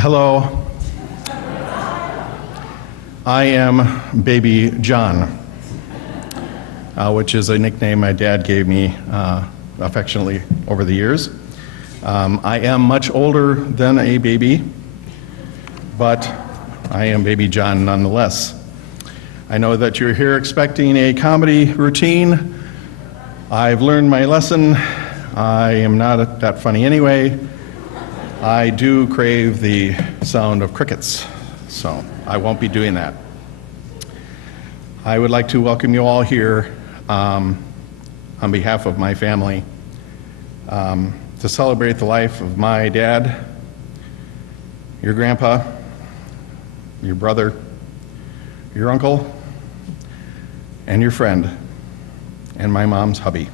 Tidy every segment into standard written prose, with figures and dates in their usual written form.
Hello. I am Baby John, which is a nickname my dad gave me affectionately over the years. I am much older than a baby, but I am Baby John nonetheless. I know that you're here expecting a comedy routine. I've learned my lesson. I am not that funny anyway. I do crave the sound of crickets, so I won't be doing that. I would like to welcome you all here on behalf of my family to celebrate the life of my dad, your grandpa, your brother, your uncle, and your friend, and my mom's hubby.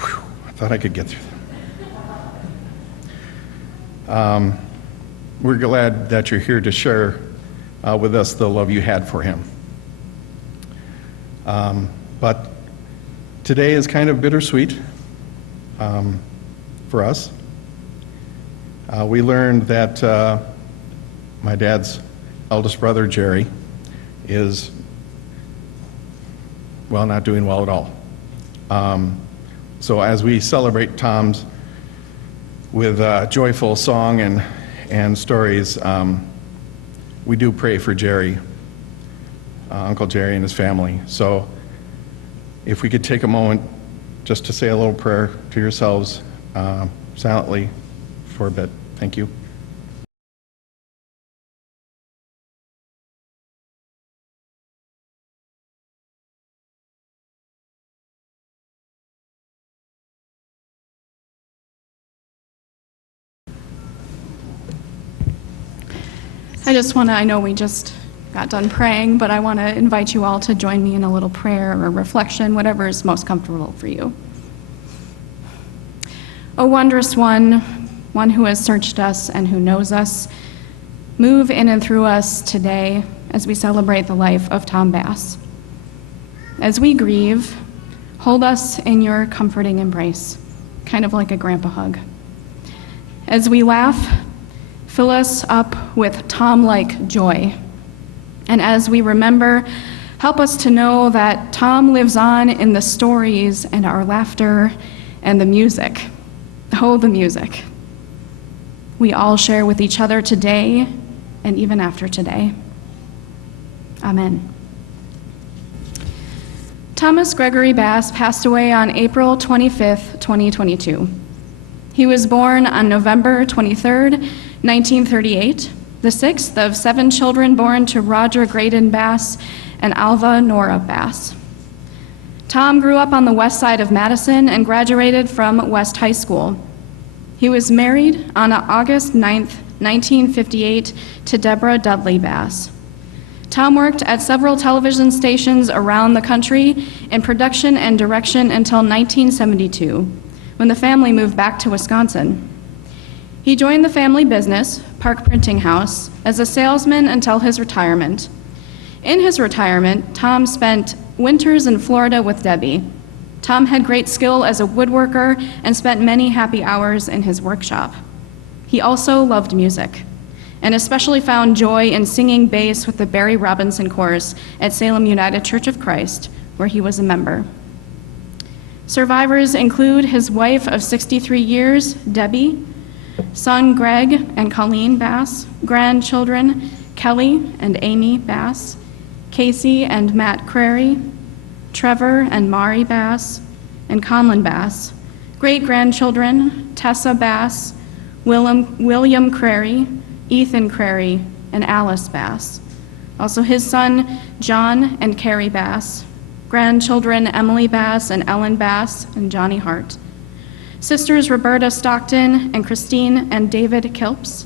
Whew, I thought I could get through that. We're glad that you're here to share with us the love you had for him. But today is kind of bittersweet for us. We learned that my dad's eldest brother, Jerry, is, well, not doing well at all. So as we celebrate Tom's with joyful song and stories, we do pray for Jerry, Uncle Jerry and his family. So if we could take a moment just to say a little prayer to yourselves silently for a bit. Thank you. I know we just got done praying, but I want to invite you all to join me in a little prayer or reflection, whatever is most comfortable for you. O wondrous one who has searched us and who knows us, move in and through us today as we celebrate the life of Tom Bass. As we grieve, hold us in your comforting embrace, kind of like a grandpa hug. As we laugh, fill us up with Tom-like joy. And as we remember, help us to know that Tom lives on in the stories and our laughter and the music. Oh, the music. We all share with each other today and even after today. Amen. Thomas Gregory Bass passed away on April 25th, 2022. He was born on November 23rd, 1938, the sixth of 7 children born to Roger Graydon Bass and Alva Nora Bass. Tom grew up on the west side of Madison and graduated from West High School. He was married on August 9th, 1958 to Deborah Dudley Bass. Tom worked at several television stations around the country in production and direction until 1972, when the family moved back to Wisconsin. He joined the family business, Park Printing House, as a salesman until his retirement. In his retirement, Tom spent winters in Florida with Debbie. Tom had great skill as a woodworker and spent many happy hours in his workshop. He also loved music, and especially found joy in singing bass with the Barry Robinson Chorus at Salem United Church of Christ, where he was a member. Survivors include his wife of 63 years, Debbie, son Greg and Colleen Bass, grandchildren Kelly and Amy Bass, Casey and Matt Crary, Trevor and Mari Bass, and Conlon Bass, great-grandchildren Tessa Bass, William Crary, Ethan Crary, and Alice Bass. Also his son John and Carrie Bass, grandchildren Emily Bass and Ellen Bass, and Johnny Hart. Sisters Roberta Stockton and Christine and David Kilps,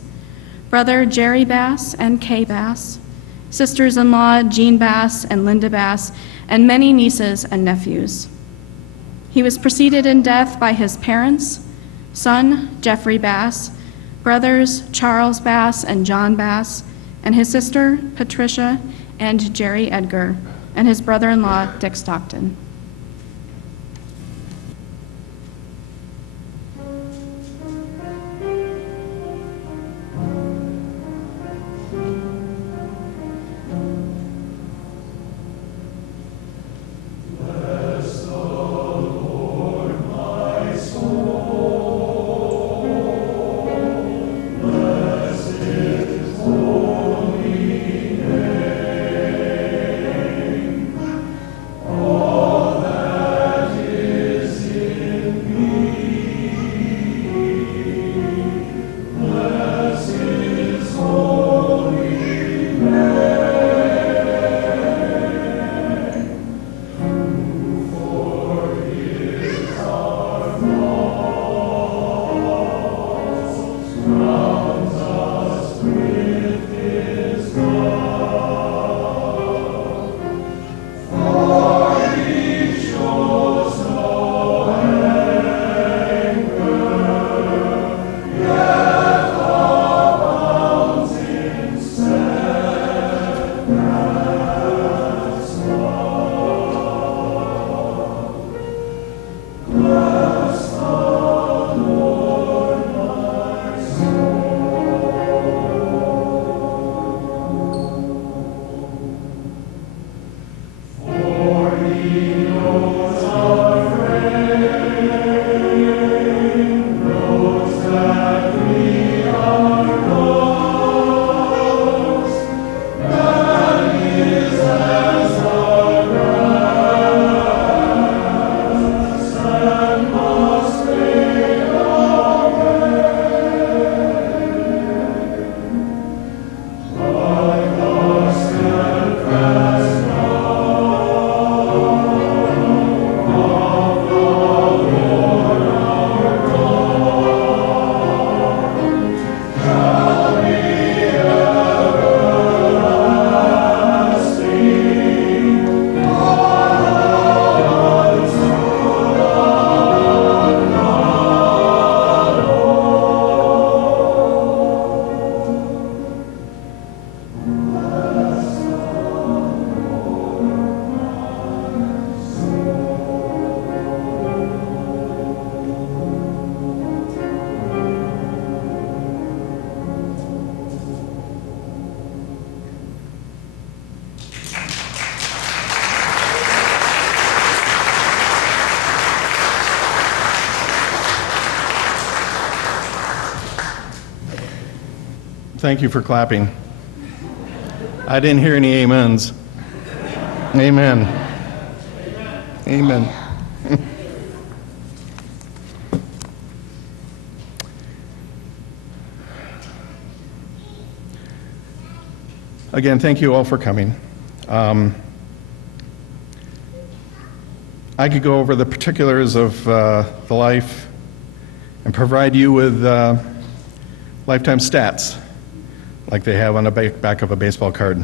brother Jerry Bass and Kay Bass, sisters-in-law Jean Bass and Linda Bass, and many nieces and nephews. He was preceded in death by his parents, son Jeffrey Bass, brothers Charles Bass and John Bass, and his sister Patricia and Jerry Edgar, and his brother-in-law Dick Stockton. thank you for clapping. I didn't hear any amens. Amen. Amen. Again, thank you all for coming. I could go over the particulars of the life and provide you with lifetime stats like they have on the back of a baseball card.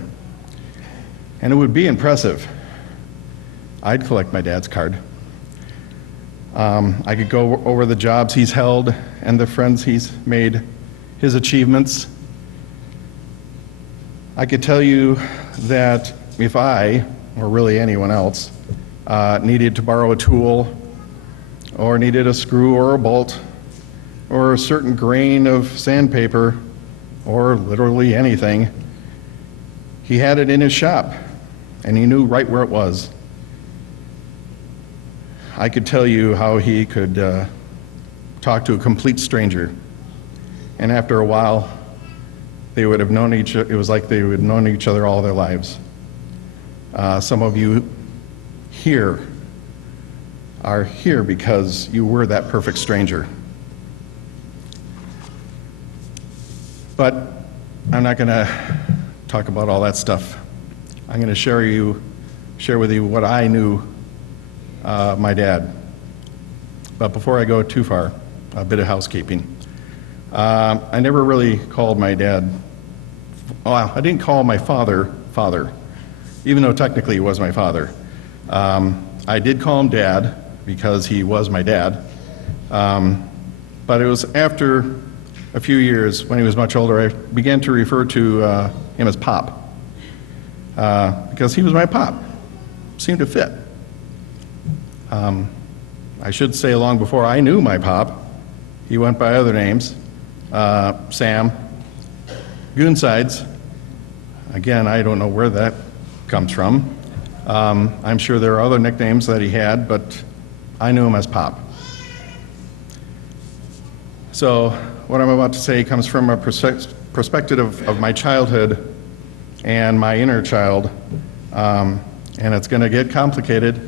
And it would be impressive. I'd collect my dad's card. I could go over the jobs he's held and the friends he's made, his achievements. I could tell you that if I, or really anyone else, needed to borrow a tool, or needed a screw or a bolt, or a certain grain of sandpaper, or literally anything, he had it in his shop, and he knew right where it was. I could tell you how he could talk to a complete stranger, and after a while, they would have known each other. It was like they would have known each other all their lives. Some of you here are here because you were that perfect stranger. But I'm not going to talk about all that stuff. I'm going to share with you what I knew my dad. But before I go too far, a bit of housekeeping. I never really called my dad. Well, I didn't call my father, even though technically he was my father. I did call him Dad because he was my dad. But it was after a few years, when he was much older, I began to refer to him as Pop. Because he was my pop. Seemed to fit. I should say long before I knew my pop, he went by other names. Sam, Goonsides. Again, I don't know where that comes from. I'm sure there are other nicknames that he had, but I knew him as Pop. So what I'm about to say comes from a perspective of my childhood and my inner child, and it's going to get complicated,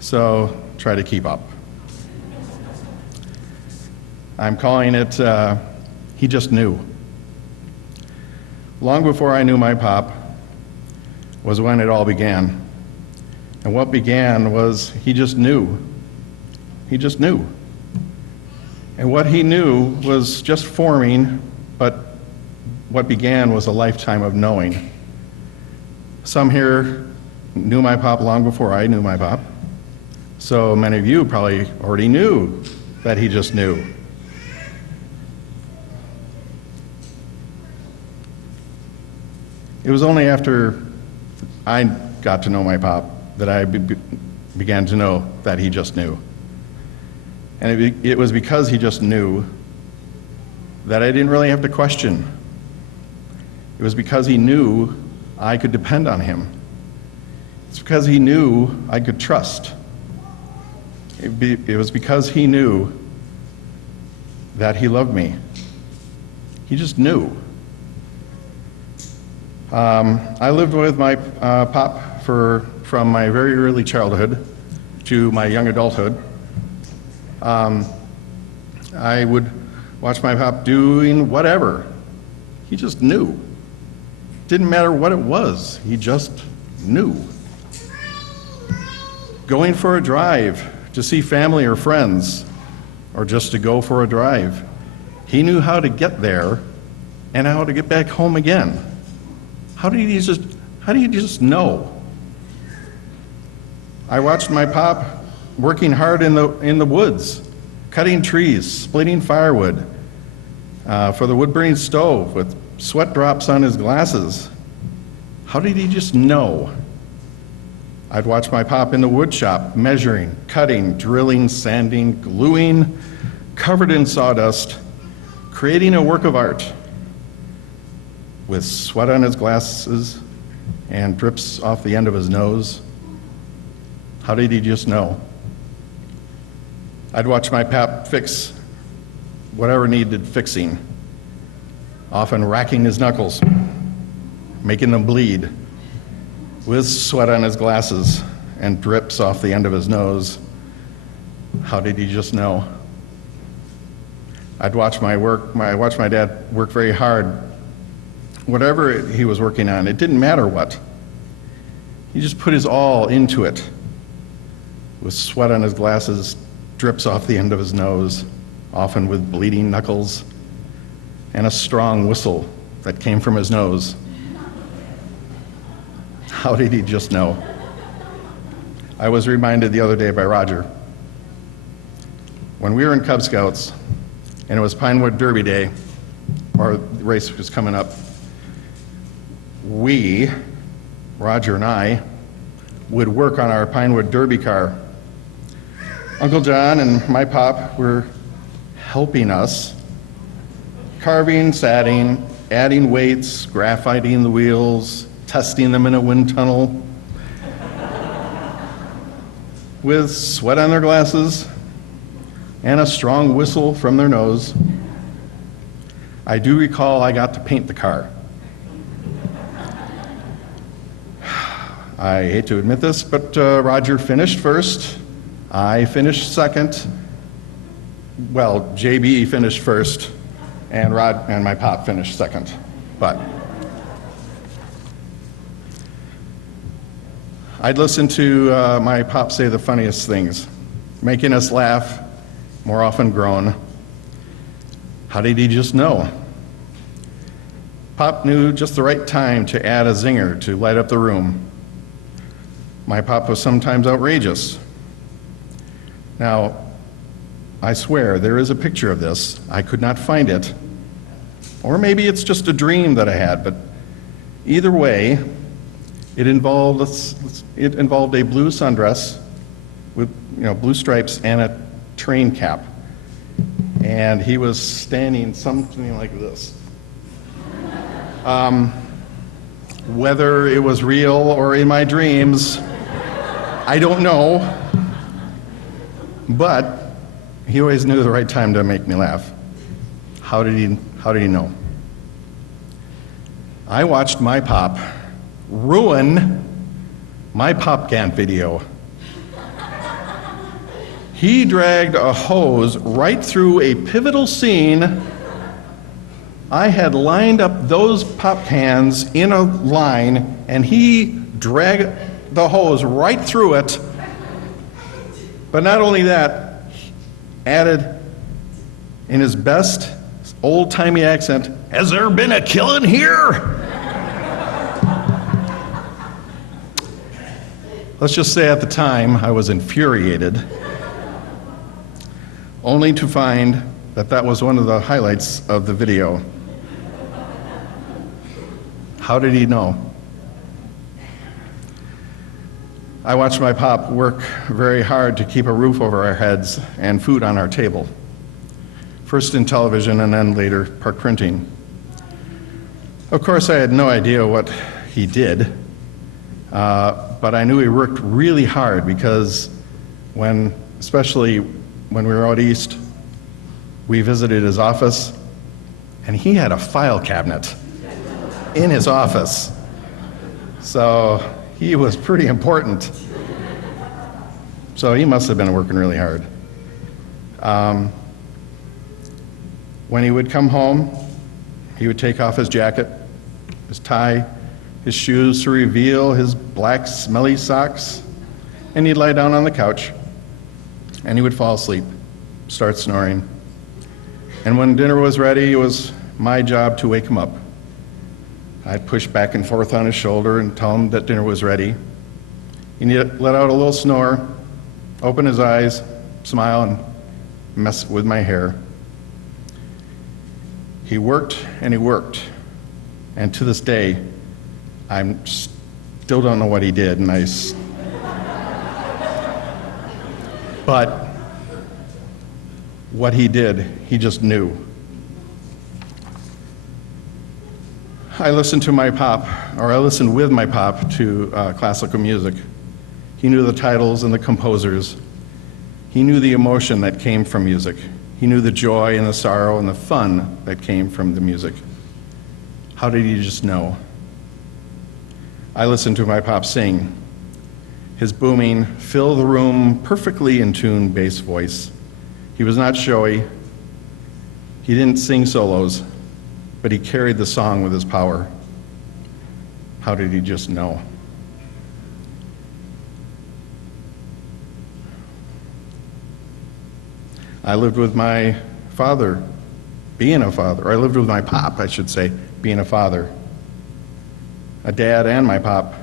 so try to keep up. I'm calling it, he just knew. Long before I knew my pop was when it all began. And what began was he just knew. He just knew. And what he knew was just forming, but what began was a lifetime of knowing. Some here knew my pop long before I knew my pop. So many of you probably already knew that he just knew. It was only after I got to know my pop that I began to know that he just knew. And it was because he just knew that I didn't really have to question. It was because he knew I could depend on him. It's because he knew I could trust. It was because he knew that he loved me. He just knew. I lived with my pop from my very early childhood to my young adulthood. I would watch my pop doing whatever. He just knew. Didn't matter what it was, he just knew. Going for a drive to see family or friends, or just to go for a drive. He knew how to get there and how to get back home again. How do you just know? I watched my pop working hard in the woods, cutting trees, splitting firewood for the wood-burning stove with sweat drops on his glasses. How did he just know? I'd watch my pop in the wood shop, measuring, cutting, drilling, sanding, gluing, covered in sawdust, creating a work of art with sweat on his glasses and drips off the end of his nose. How did he just know? I'd watch my pap fix whatever needed fixing. often racking his knuckles, making them bleed, with sweat on his glasses and drips off the end of his nose. How did he just know? I'd watch my dad work very hard. Whatever he was working on, it didn't matter what. He just put his all into it. With sweat on his glasses, drips off the end of his nose, often with bleeding knuckles, and a strong whistle that came from his nose. How did he just know? I was reminded the other day by Roger. When we were in Cub Scouts, and it was Pinewood Derby Day, or the race was coming up, we, Roger and I, would work on our Pinewood Derby car. Uncle John and my pop were helping us, carving, sanding, adding weights, graphiting the wheels, testing them in a wind tunnel. With sweat on their glasses and a strong whistle from their nose, I do recall I got to paint the car. I hate to admit this, but Roger finished first. I finished second. Well, JB finished first, and my pop finished second. But I'd listen to my pop say the funniest things, making us laugh, more often groan. How did he just know? Pop knew just the right time to add a zinger to light up the room. My pop was sometimes outrageous. Now, I swear there is a picture of this. I could not find it. Or maybe it's just a dream that I had, but either way, it involved a blue sundress with blue stripes and a train cap. And he was standing something like this. Whether it was real or in my dreams, I don't know. But he always knew the right time to make me laugh. How did he know? I watched my pop ruin my pop can video. He dragged a hose right through a pivotal scene. I had lined up those pop cans in a line, and he dragged the hose right through it. But not only that, he added in his best old-timey accent, "Has there been a killing here?" Let's just say at the time I was infuriated, only to find that that was one of the highlights of the video. How did he know? I watched my pop work very hard to keep a roof over our heads and food on our table. First in television and then later part printing. Of course, I had no idea what he did, but I knew he worked really hard because especially when we were out east, we visited his office, and he had a file cabinet in his office. So he was pretty important. So he must have been working really hard. When he would come home, he would take off his jacket, his tie, his shoes to reveal his black smelly socks, and he'd lie down on the couch, and he would fall asleep, start snoring. And when dinner was ready, it was my job to wake him up. I'd push back and forth on his shoulder and tell him that dinner was ready. He'd let out a little snore, open his eyes, smile, and mess with my hair. He worked and he worked, and to this day, I still don't know what he did, but what he did, he just knew. I listened with my pop to classical music. He knew the titles and the composers. He knew the emotion that came from music. He knew the joy and the sorrow and the fun that came from the music. How did he just know? I listened to my pop sing. His booming, fill the room, perfectly in tune bass voice. He was not showy. He didn't sing solos, but he carried the song with his power. How did he just know? I lived with my father, being a father. I lived with my pop, I should say, being a father. A dad and my pop.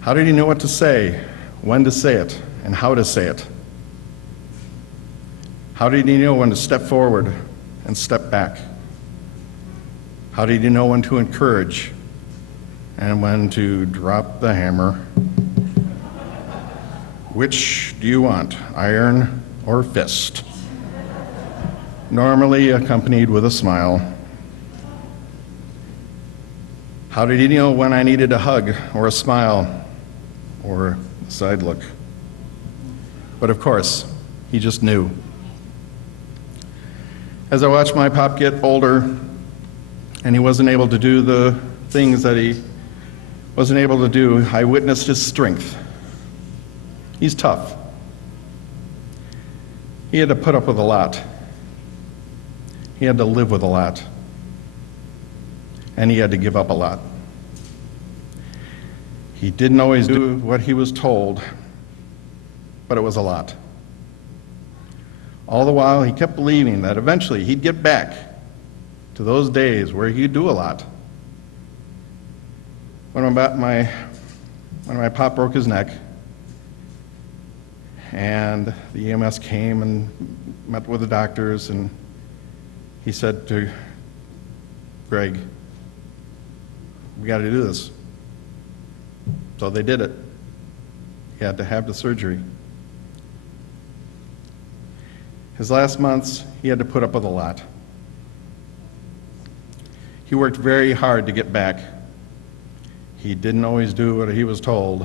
How did he know what to say, when to say it, and how to say it? How did he know when to step forward and step back? How did he know when to encourage and when to drop the hammer? Which do you want, iron or fist? Normally accompanied with a smile. How did he know when I needed a hug or a smile or a side look? But of course, he just knew. As I watched my pop get older and he wasn't able to do the things that he wasn't able to do, I witnessed his strength. He's tough. He had to put up with a lot. He had to live with a lot. And he had to give up a lot. He didn't always do what he was told, but it was a lot. All the while, he kept believing that eventually he'd get back to those days where he'd do a lot. When my pop broke his neck, and the EMS came and met with the doctors, and he said to Greg, "We got to do this." So they did it. He had to have the surgery. His last months, he had to put up with a lot. He worked very hard to get back. He didn't always do what he was told,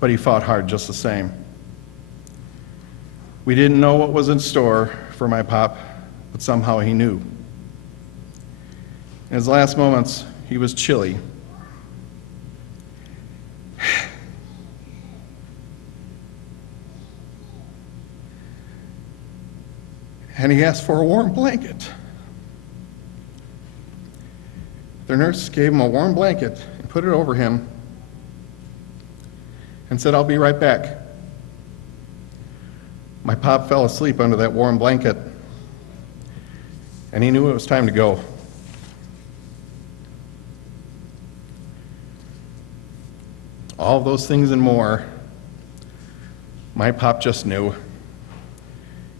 but he fought hard just the same. We didn't know what was in store for my pop, but somehow he knew. In his last moments, he was chilly. And he asked for a warm blanket. The nurse gave him a warm blanket and put it over him and said, "I'll be right back." My pop fell asleep under that warm blanket, and he knew it was time to go. All those things and more, my pop just knew.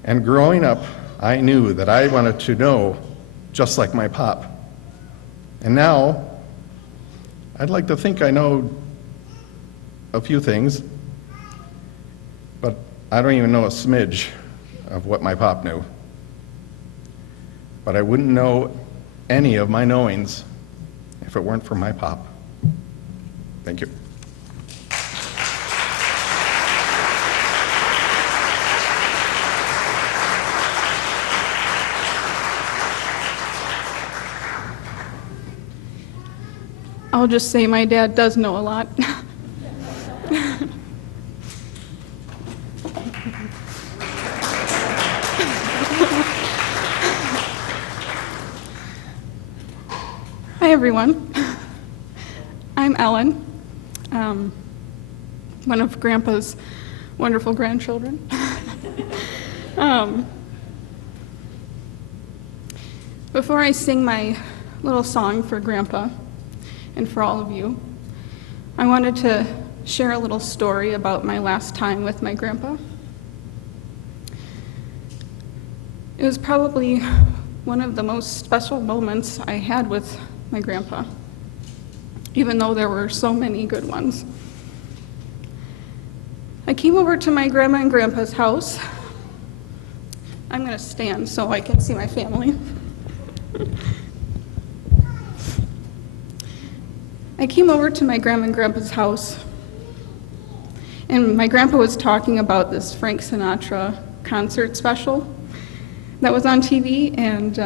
And growing up, I knew that I wanted to know just like my pop. And now, I'd like to think I know a few things, but I don't even know a smidge of what my pop knew. But I wouldn't know any of my knowings if it weren't for my pop. Thank you. I'll just say my dad does know a lot. Hi, everyone. I'm Ellen, one of Grandpa's wonderful grandchildren. Before I sing my little song for Grandpa, and for all of you, I wanted to share a little story about my last time with my grandpa. It was probably one of the most special moments I had with my grandpa, even though there were so many good ones. I came over to my grandma and grandpa's house. I'm going to stand so I can see my family. I came over to my grandma and grandpa's house, and my grandpa was talking about this Frank Sinatra concert special that was on TV, and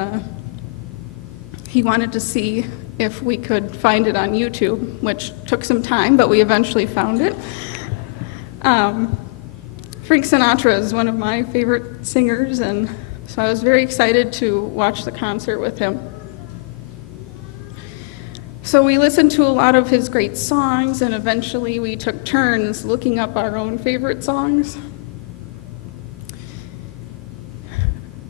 he wanted to see if we could find it on YouTube, which took some time, but we eventually found it. Frank Sinatra is one of my favorite singers, and so I was very excited to watch the concert with him. So we listened to a lot of his great songs, and eventually we took turns looking up our own favorite songs.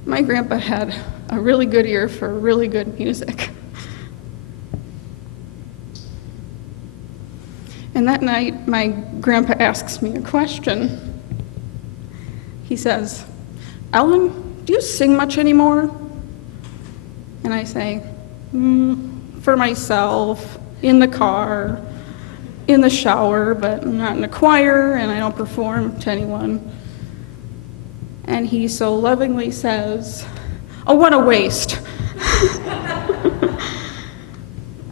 My grandpa had a really good ear for really good music. And that night, my grandpa asks me a question. He says, "Ellen, do you sing much anymore?" And I say, for myself, in the car, in the shower, but I'm not in a choir, and I don't perform to anyone. And he so lovingly says, "Oh, what a waste."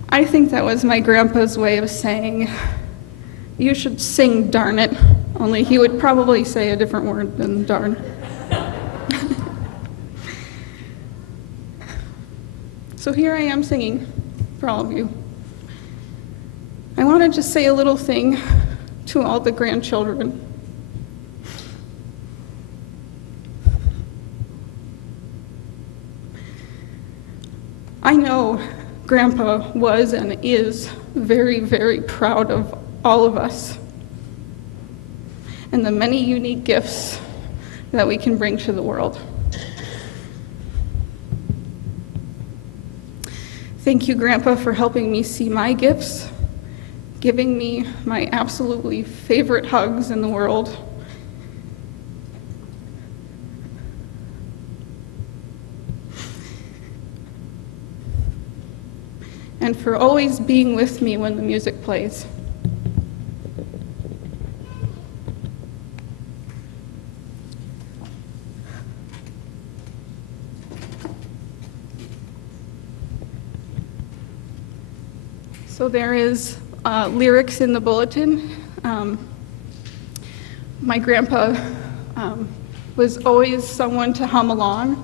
I think that was my grandpa's way of saying, "You should sing, darn it," only he would probably say a different word than darn. So here I am singing for all of you. I wanted to say a little thing to all the grandchildren. I know Grandpa was and is very, very proud of all of us and the many unique gifts that we can bring to the world. Thank you, Grandpa, for helping me see my gifts, giving me my absolutely favorite hugs in the world, and for always being with me when the music plays. So there is lyrics in the bulletin. My grandpa was always someone to hum along.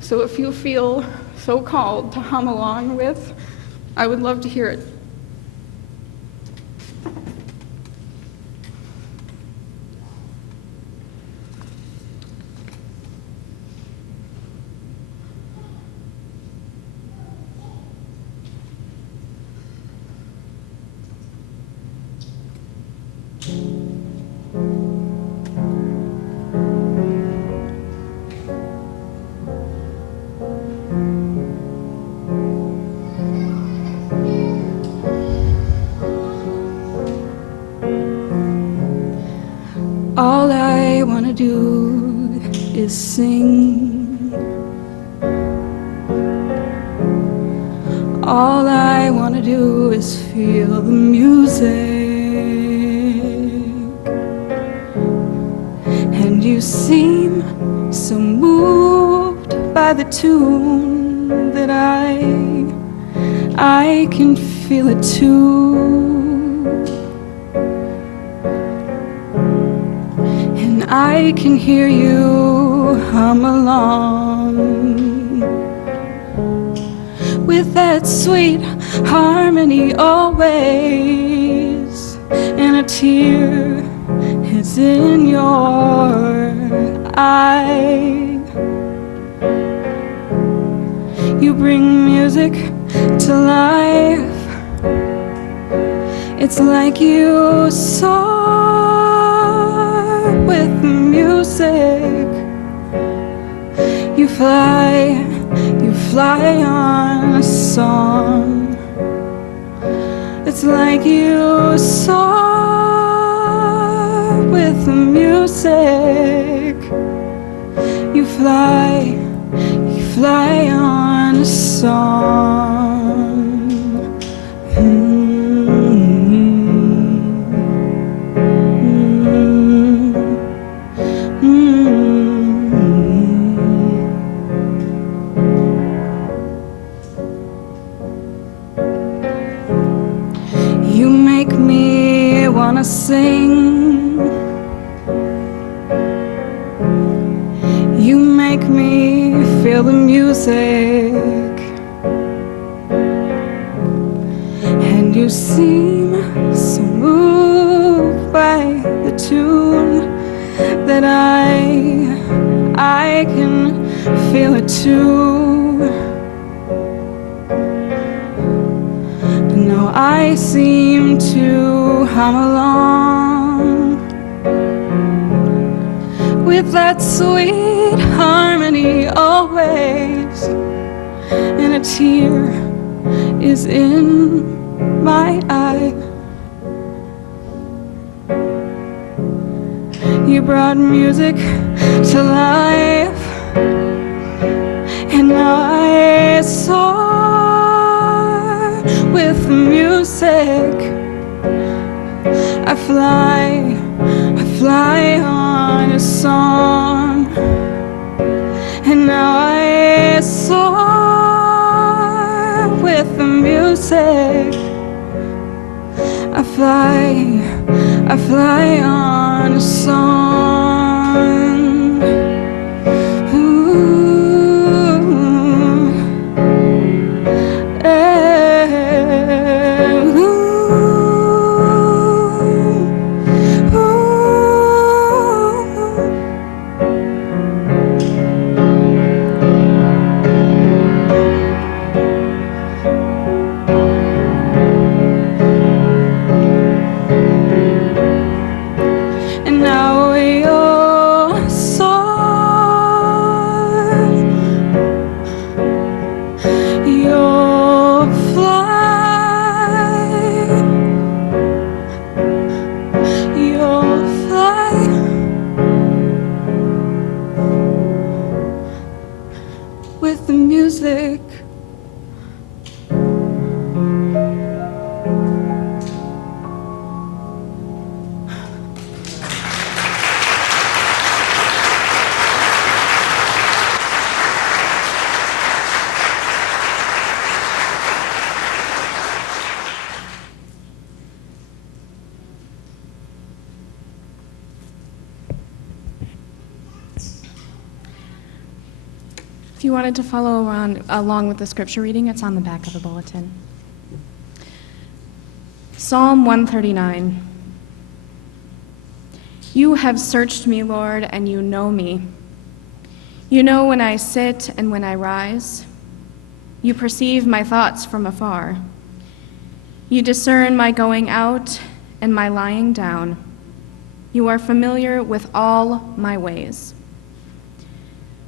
So if you feel so called to hum along with, I would love to hear it. All I want to do is sing. All I want to do is feel the music. And you seem so moved by the tune that I can feel it too. I can hear you hum along with that sweet harmony always, and a tear is in your eye. You bring music to life. It's like you soar with music. You fly on a song. It's like you soar with music. You fly on a song. You make me wanna sing. You make me feel feel the music, and you seem so moved by the tune that I can feel it too. Now I seem to hum along with that sweet harmony always, and a tear is in my eye. You brought music to life, and I soar with the music. I fly on a song, and now I soar with the music. I fly on a song. Ooh, ooh, ooh. And now you're soar, you'll fly with the music. If you wanted to follow along with the scripture reading, it's on the back of the bulletin. Psalm 139. You have searched me, Lord, and you know me. You know when I sit and when I rise. You perceive my thoughts from afar. You discern my going out and my lying down. You are familiar with all my ways.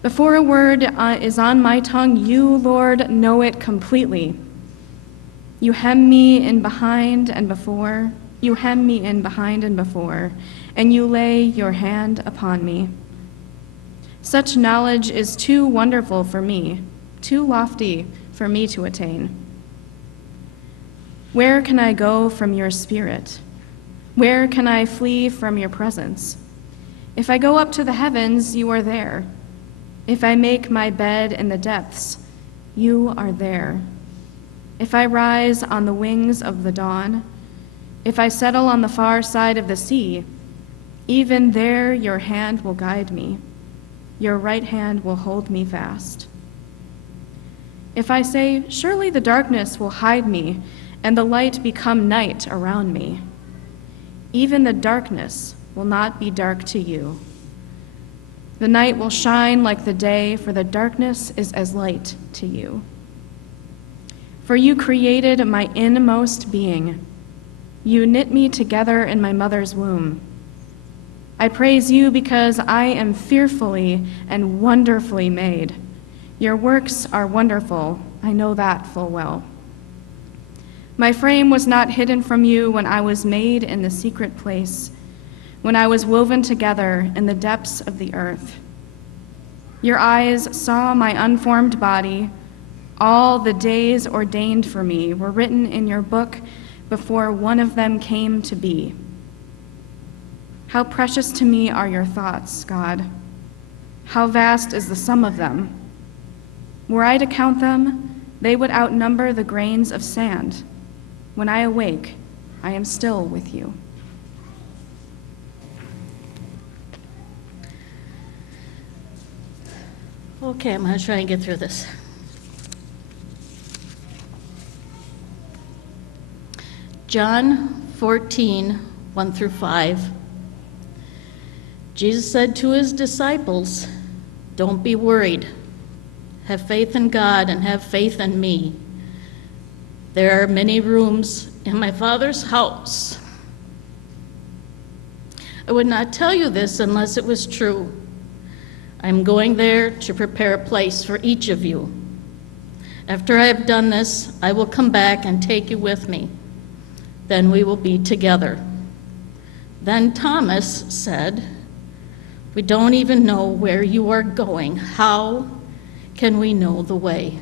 Before a word is on my tongue, you, Lord, know it completely. You hem me in behind and before. You hem me in behind and before, and you lay your hand upon me. Such knowledge is too wonderful for me, too lofty for me to attain. Where can I go from your spirit? Where can I flee from your presence? If I go up to the heavens, you are there. If I make my bed in the depths, you are there. If I rise on the wings of the dawn, if I settle on the far side of the sea, even there your hand will guide me. Your right hand will hold me fast. If I say, surely the darkness will hide me, and the light become night around me, even the darkness will not be dark to you. The night will shine like the day, for the darkness is as light to you. For you created my inmost being. You knit me together in my mother's womb. I praise you because I am fearfully and wonderfully made. Your works are wonderful. I know that full well. My frame was not hidden from you when I was made in the secret place, when I was woven together in the depths of the earth. Your eyes saw my unformed body. All the days ordained for me were written in your book before one of them came to be. How precious to me are your thoughts, God. How vast is the sum of them. Were I to count them, they would outnumber the grains of sand. When I awake, I am still with you. Okay, I'm going to try and get through this. John 14, 1 through 5. Jesus said to his disciples, "Don't be worried. Have faith in God and have faith in me. There are many rooms in my Father's house. I would not tell you this unless it was true. I'm going there to prepare a place for each of you. After I have done this, I will come back and take you with me. Then we will be together." Then Thomas said, "We don't even know where you are going. How can we know the way?"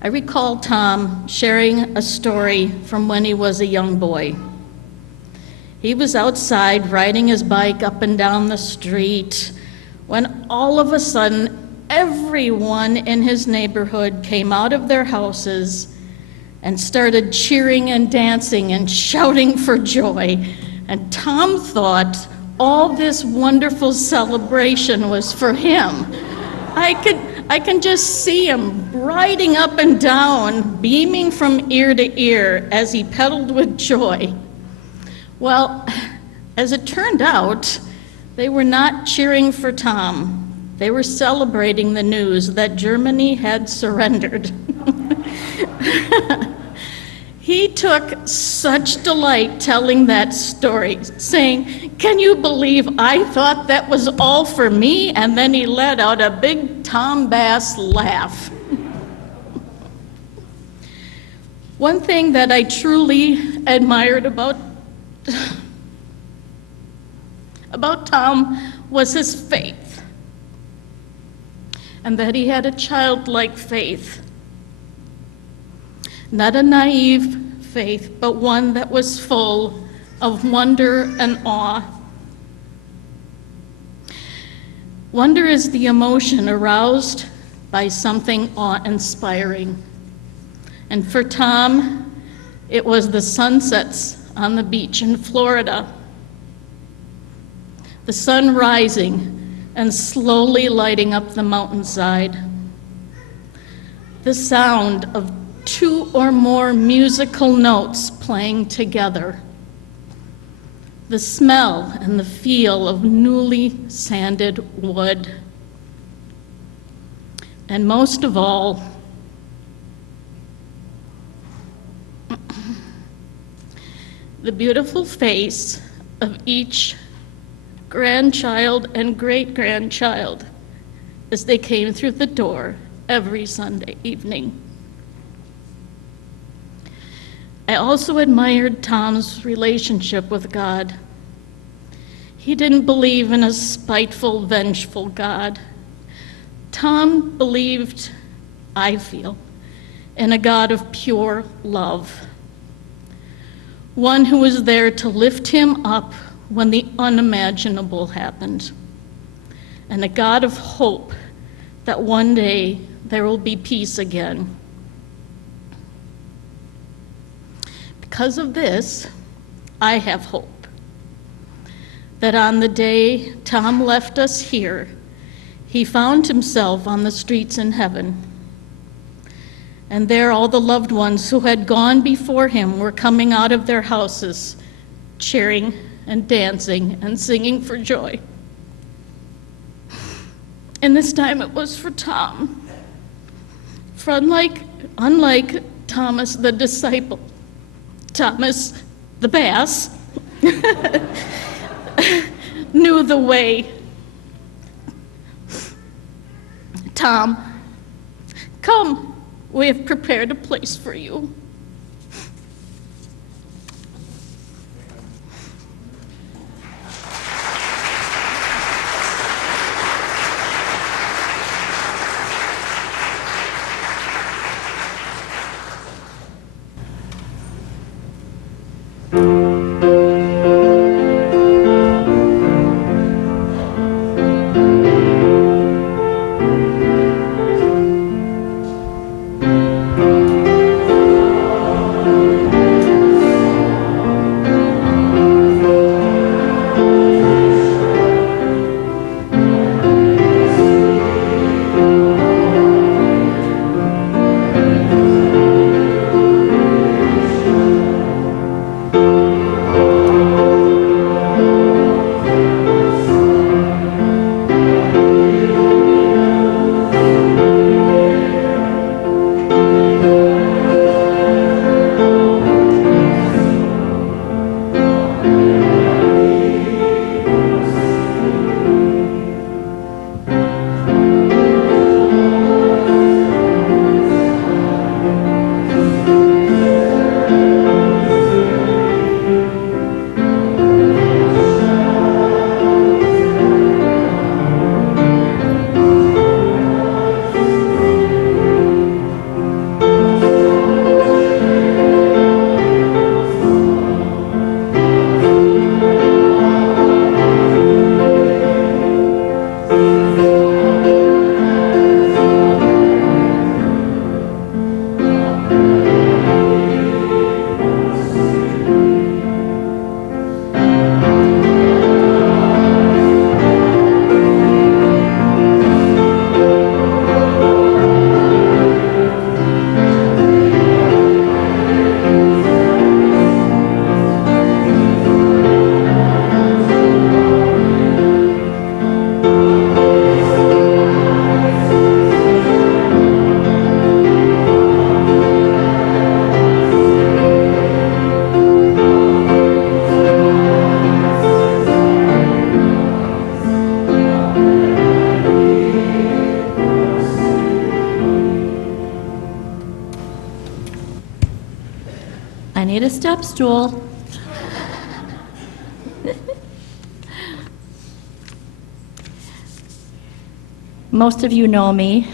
I recall Tom sharing a story from when he was a young boy. He was outside riding his bike up and down the street when all of a sudden everyone in his neighborhood came out of their houses and started cheering and dancing and shouting for joy. And Tom thought all this wonderful celebration was for him. I can just see him riding up and down, beaming from ear to ear as he pedaled with joy. Well, as it turned out, they were not cheering for Tom. They were celebrating the news that Germany had surrendered. He took such delight telling that story, saying, "Can you believe I thought that was all for me?" And then he let out a big Tom Bass laugh. One thing that I truly admired about Tom was his faith, and that he had a childlike faith. Not a naive faith, but one that was full of wonder and awe. Wonder is the emotion aroused by something awe-inspiring. And for Tom, it was the sunsets on the beach in Florida. The sun rising and slowly lighting up the mountainside. The sound of 2 or more musical notes playing together. The smell and the feel of newly sanded wood. And most of all, the beautiful face of each grandchild and great-grandchild as they came through the door every Sunday evening. I also admired Tom's relationship with God. He didn't believe in a spiteful, vengeful God. Tom believed, I feel, in a God of pure love. One who was there to lift him up when the unimaginable happened. And a God of hope that one day there will be peace again. Because of this, I have hope that on the day Tom left us here, he found himself on the streets in heaven. And there all the loved ones who had gone before him were coming out of their houses, cheering and dancing and singing for joy. And this time it was for Tom. For unlike Thomas the disciple, Thomas the Bass knew the way. Tom, come, we have prepared a place for you. I need a step stool. Most of you know me,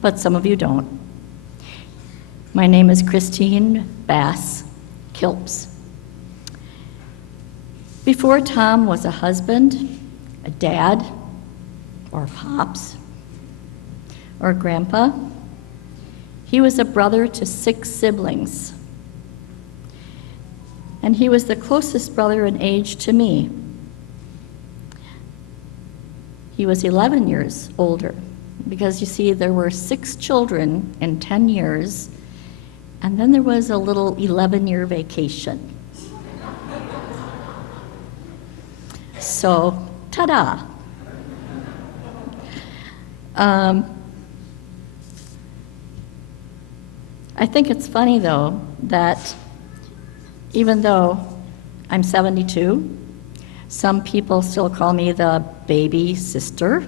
but some of you don't. My name is Christine Bass Kilps. Before Tom was a husband, a dad, or pops, or grandpa, he was a brother to 6 siblings. And he was the closest brother in age to me. He was 11 years older, because you see, there were 6 children in 10 years, and then there was a little 11-year vacation. So, ta-da. I think it's funny, though, that even though I'm 72, some people still call me the baby sister.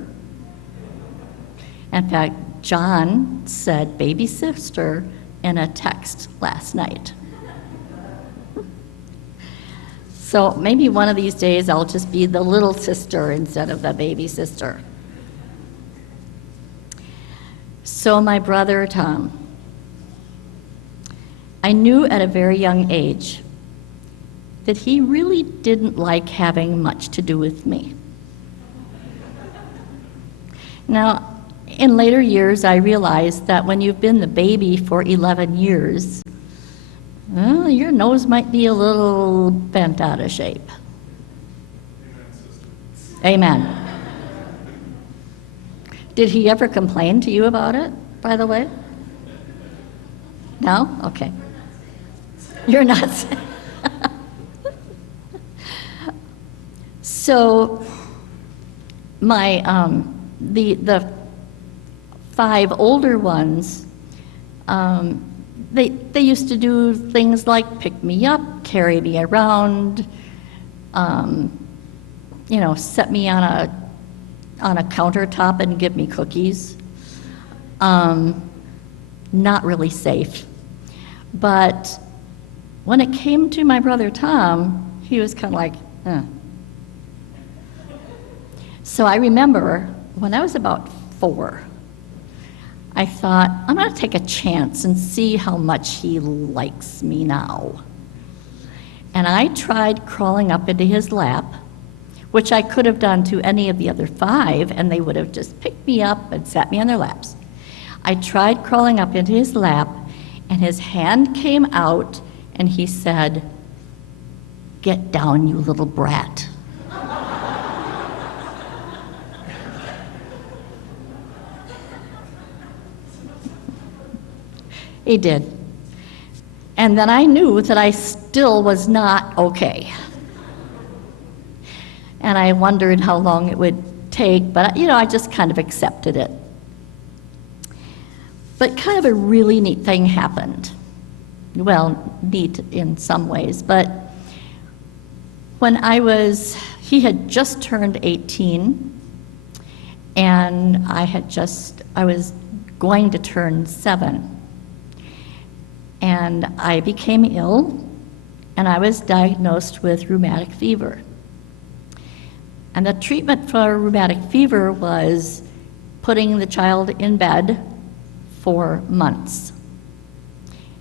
In fact, John said baby sister in a text last night. So maybe one of these days I'll just be the little sister instead of the baby sister. So my brother Tom, I knew at a very young age that he really didn't like having much to do with me. Now, in later years, I realized that when you've been the baby for 11 years, well, your nose might be a little bent out of shape. Amen. Did he ever complain to you about it, by the way? No? Okay. You're not. So, the 5 older ones, they used to do things like pick me up, carry me around, set me on a countertop and give me cookies. Not really safe. But when it came to my brother Tom, he was kind of like, eh. So I remember when I was about 4, I thought, I'm going to take a chance and see how much he likes me now. And I tried crawling up into his lap, which I could have done to any of the other 5, and they would have just picked me up and sat me on their laps. I tried crawling up into his lap, and his hand came out, and he said, "Get down, you little brat." He did. And then I knew that I still was not okay. And I wondered how long it would take, but I just kind of accepted it. But kind of a really neat thing happened. Well, neat in some ways, but when he had just turned 18, and I was going to turn 7. And I became ill, and I was diagnosed with rheumatic fever. And the treatment for rheumatic fever was putting the child in bed for months.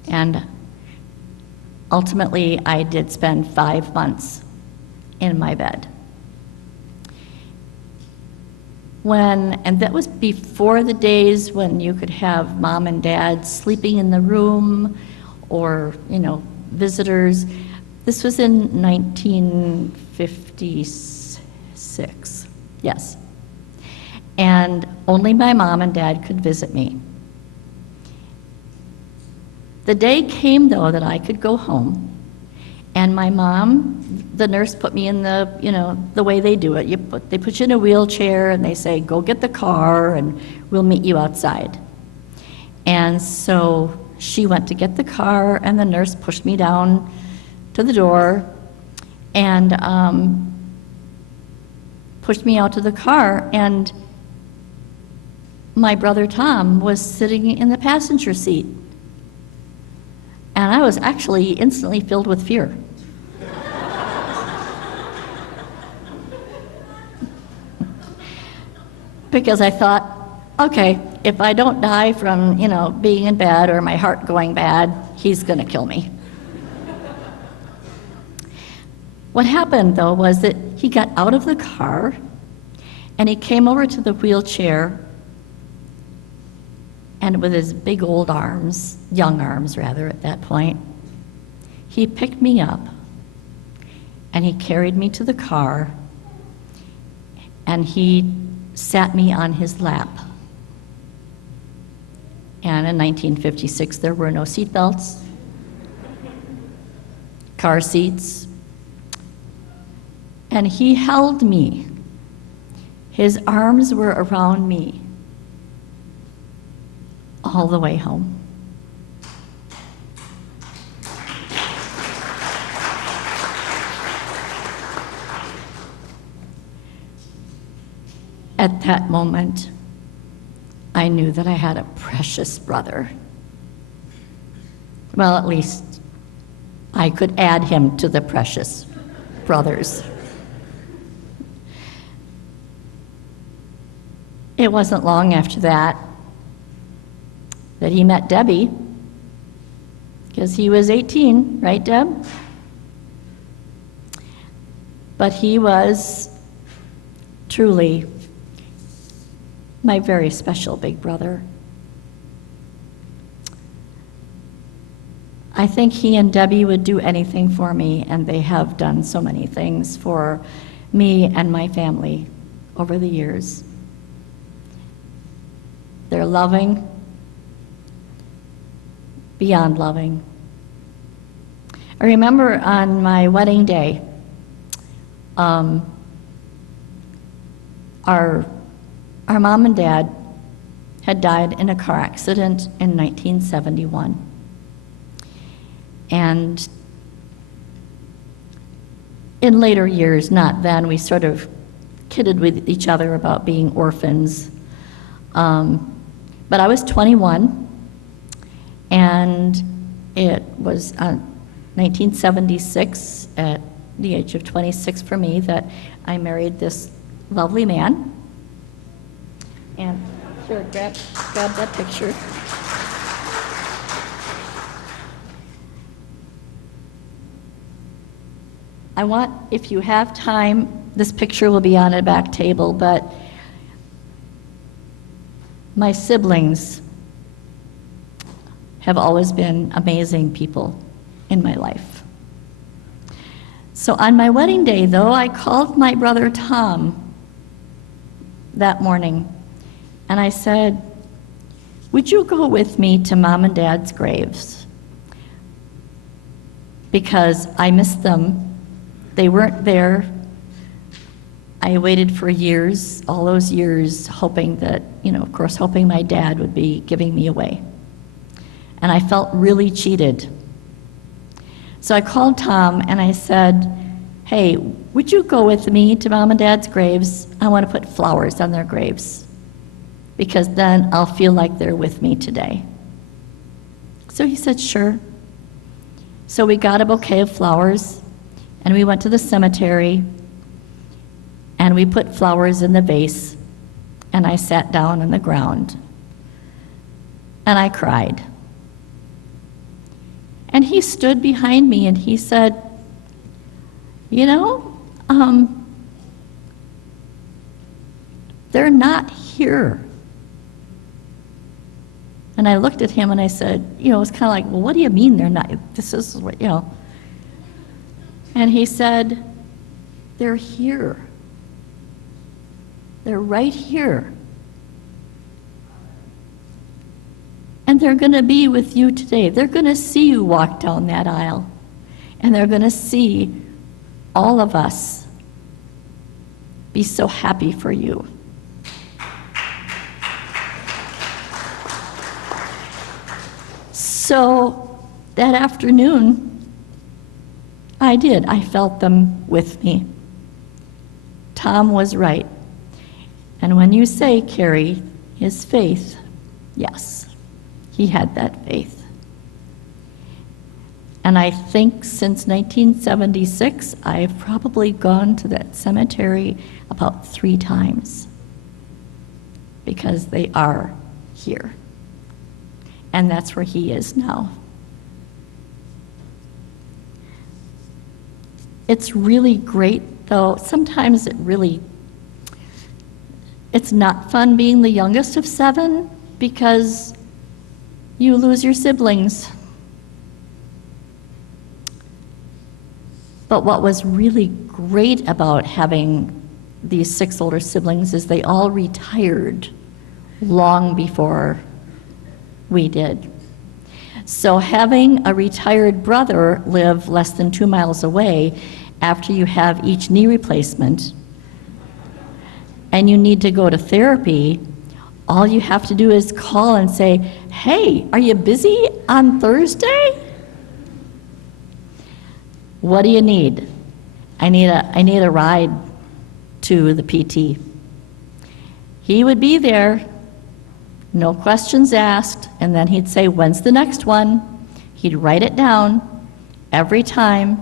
And ultimately, I did spend 5 months in my bed. And that was before the days when you could have mom and dad sleeping in the room, or, visitors. This was in 1956, yes. And only my mom and dad could visit me. The day came, though, that I could go home, and my mom, the nurse put me in the way they do it. They put you in a wheelchair, and they say, "Go get the car, and we'll meet you outside." And so she went to get the car, and the nurse pushed me down to the door and pushed me out to the car, and my brother Tom was sitting in the passenger seat. And I was actually instantly filled with fear. Because I thought, okay, if I don't die from, being in bed or my heart going bad, he's going to kill me. What happened, though, was that he got out of the car and he came over to the wheelchair, and with his big old arms, young arms rather at that point, he picked me up and he carried me to the car and he sat me on his lap. And in 1956, there were no seatbelts, car seats, and he held me. His arms were around me all the way home. At that moment, I knew that I had a precious brother. Well, at least I could add him to the precious brothers. It wasn't long after that he met Debbie, because he was 18, right, Deb? But he was truly my very special big brother. I think he and Debbie would do anything for me, and they have done so many things for me and my family over the years. They're loving, beyond loving. I remember on my wedding day, our mom and dad had died in a car accident in 1971. And in later years, not then, we sort of kidded with each other about being orphans. But I was 21, and it was 1976, at the age of 26 for me, that I married this lovely man. And sure, grab that picture. I want, if you have time, this picture will be on a back table, but my siblings have always been amazing people in my life. So on my wedding day, though, I called my brother Tom that morning, and I said, "Would you go with me to Mom and Dad's graves? Because I missed them. They weren't there. I waited for years, all those years, hoping that, of course, hoping my dad would be giving me away. And I felt really cheated. So I called Tom and I said, "Hey, would you go with me to Mom and Dad's graves? I want to put flowers on their graves, because then I'll feel like they're with me today." So he said, "Sure." So we got a bouquet of flowers and we went to the cemetery and we put flowers in the vase, and I sat down on the ground and I cried. And he stood behind me and he said, "They're not here." And I looked at him and I said, it was kind of like, "Well, what do you mean they're not? This is what, And he said, "They're here. They're right here. And they're going to be with you today. They're going to see you walk down that aisle. And they're going to see all of us be so happy for you." So that afternoon, I did. I felt them with me. Tom was right. And when you say, Carrie, his faith, yes, he had that faith. And I think since 1976, I've probably gone to that cemetery about 3 times because they are here. And that's where he is now. It's really great, though. Sometimes it's not fun being the youngest of 7 because you lose your siblings. But what was really great about having these 6 older siblings is they all retired long before we did. So having a retired brother live less than 2 miles away after you have each knee replacement and you need to go to therapy, all you have to do is call and say, "Hey, are you busy on Thursday? What do you need? I need a ride to the PT." He would be there, no questions asked, and then he'd say, "When's the next one?" He'd write it down every time.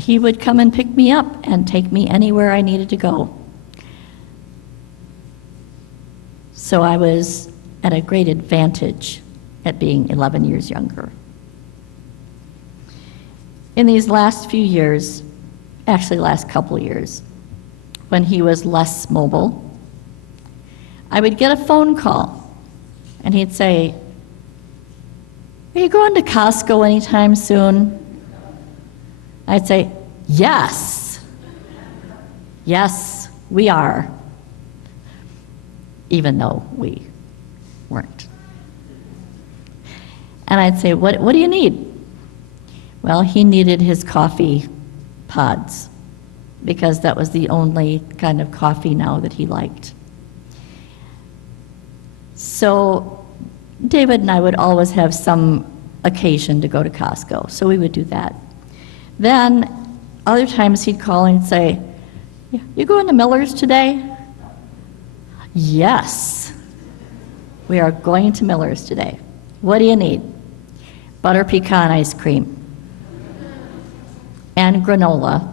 He would come and pick me up and take me anywhere I needed to go. So I was at a great advantage at being 11 years younger. In these last few years, actually last couple years, when he was less mobile, I would get a phone call and he'd say, "Are you going to Costco anytime soon?" I'd say, "Yes. Yes, we are." Even though we weren't. And I'd say, what do you need?" Well, he needed his coffee pods because that was the only kind of coffee now that he liked. So David and I would always have some occasion to go to Costco, so we would do that. Then other times he'd call and say, "You going to Miller's today?" "Yes, we are going to Miller's today. What do you need?" "Butter pecan ice cream and granola."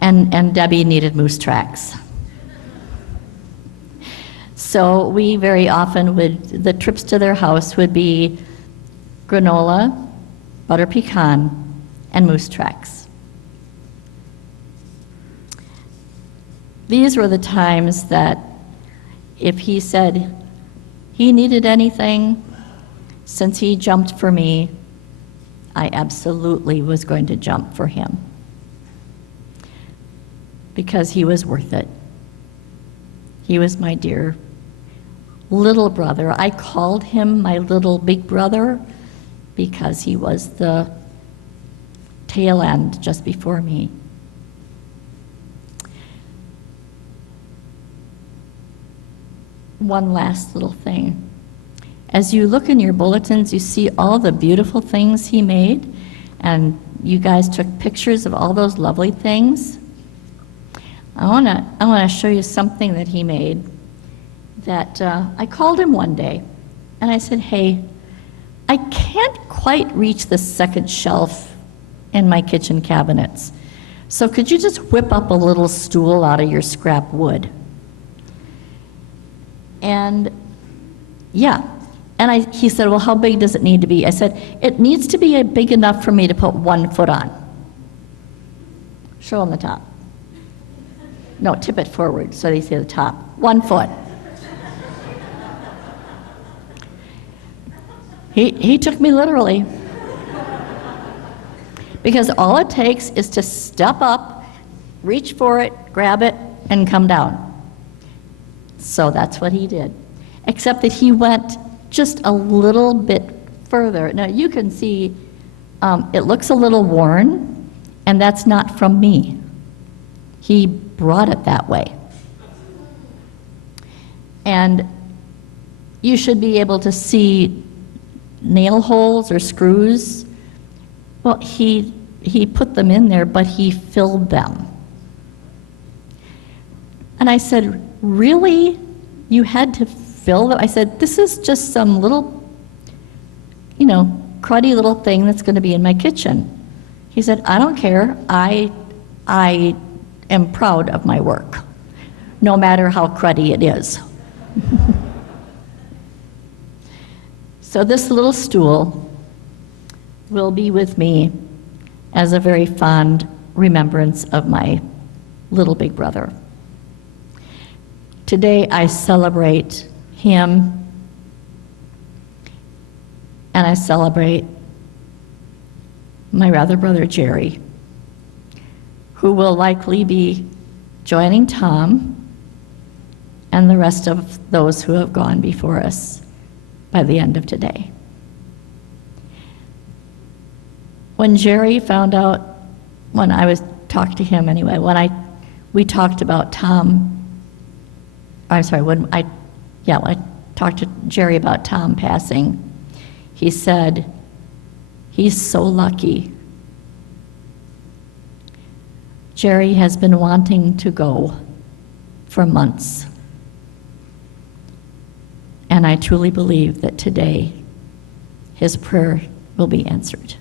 And Debbie needed Moose Tracks. So we very often the trips to their house would be granola, butter pecan, and Moose Tracks. These were the times that if he said he needed anything, since he jumped for me, I absolutely was going to jump for him because he was worth it. He was my dear little brother. I called him my little big brother because he was the tail end just before me. One last little thing. As you look in your bulletins, you see all the beautiful things he made, and you guys took pictures of all those lovely things. I wanna show you something that he made that I called him one day, and I said, "Hey, I can't quite reach the second shelf in my kitchen cabinets, so could you just whip up a little stool out of your scrap wood?" And yeah, and he said, "Well, how big does it need to be?" I said, "It needs to be big enough for me to put 1 foot on." Show them the top. No, tip it forward so they see the top. 1 foot. He took me literally. Because all it takes is to step up, reach for it, grab it, and come down. So that's what he did. Except that he went just a little bit further. Now you can see it looks a little worn, and that's not from me. He brought it that way. And you should be able to see nail holes or screws. Well, he put them in there, but he filled them. And I said, "Really? You had to fill I said, this is just some little, cruddy little thing that's going to be in my kitchen. He said, I don't care. I am proud of my work, no matter how cruddy it is. So this little stool will be with me as a very fond remembrance of my little big brother. Today I celebrate him, and I celebrate my other brother Jerry, who will likely be joining Tom and the rest of those who have gone before us by the end of today. When Jerry found out, when I was talked to him anyway, we talked about Tom, I'm sorry, when I talked to Jerry about Tom passing, he said, he's so lucky. Jerry has been wanting to go for months. And I truly believe that today his prayer will be answered.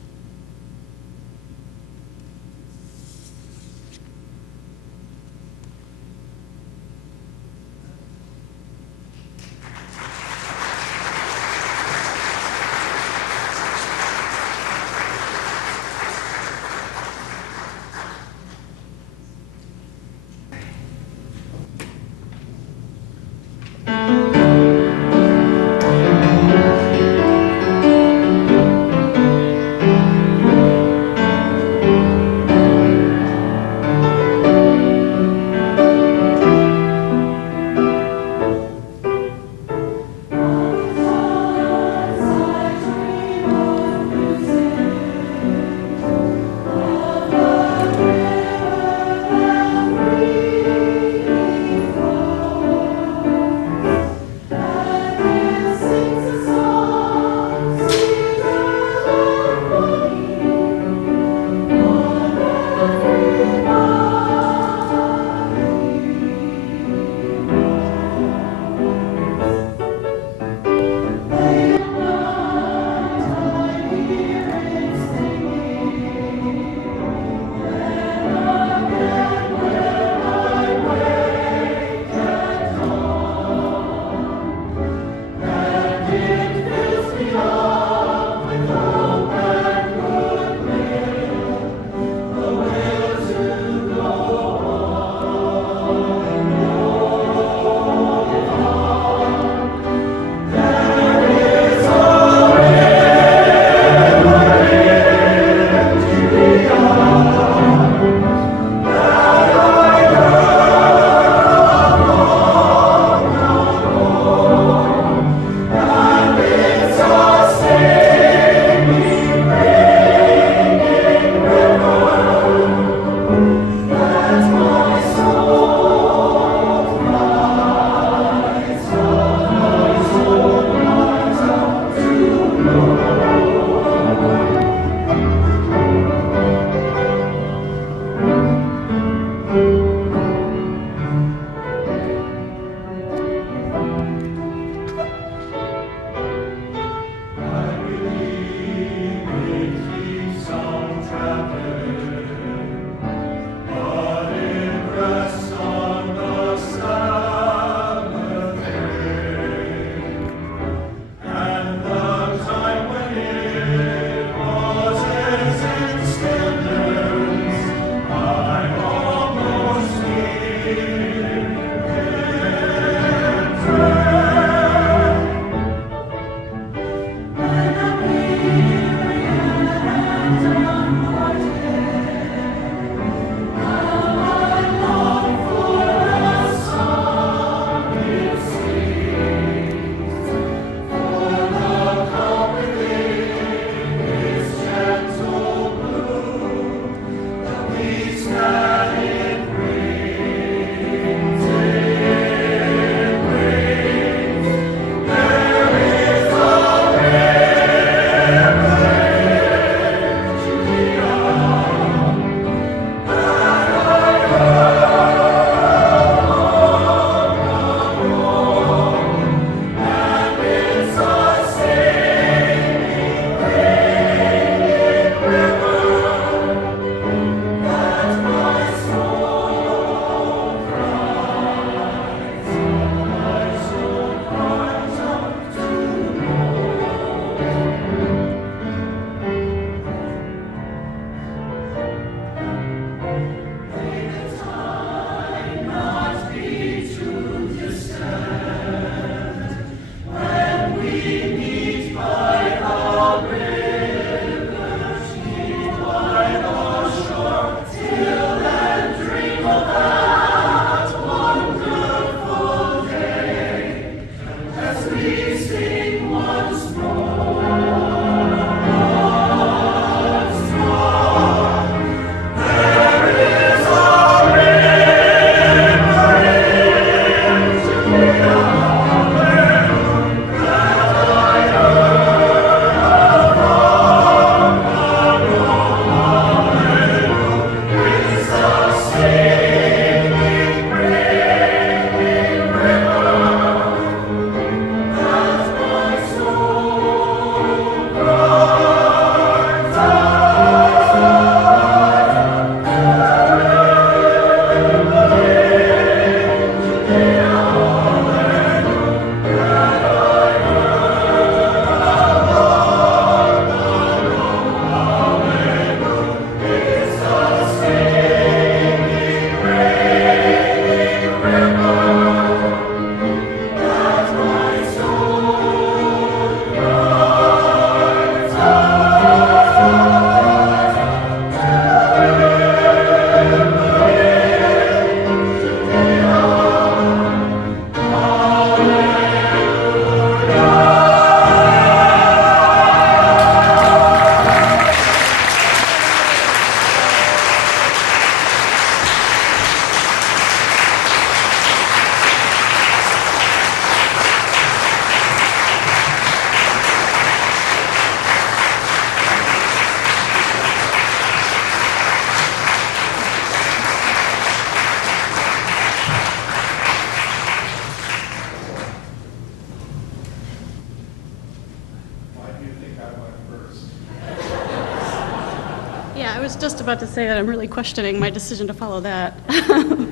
Yeah, I was just about to say that I'm really questioning my decision to follow that. I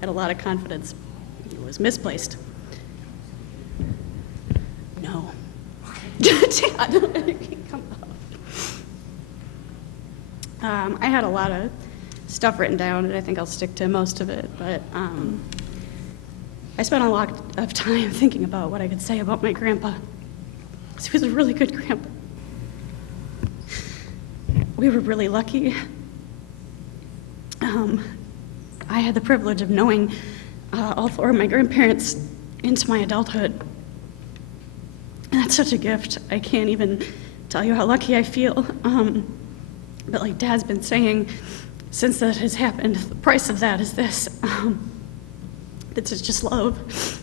had a lot of confidence. It was misplaced. No. Come on. I had a lot of stuff written down, and I think I'll stick to most of it, but I spent a lot of time thinking about what I could say about my grandpa. He was a really good grandpa. We were really lucky. I had the privilege of knowing all four of my grandparents into my adulthood. And that's such a gift. I can't even tell you how lucky I feel. But like Dad's been saying, since that has happened, the price of that is this. It's just love.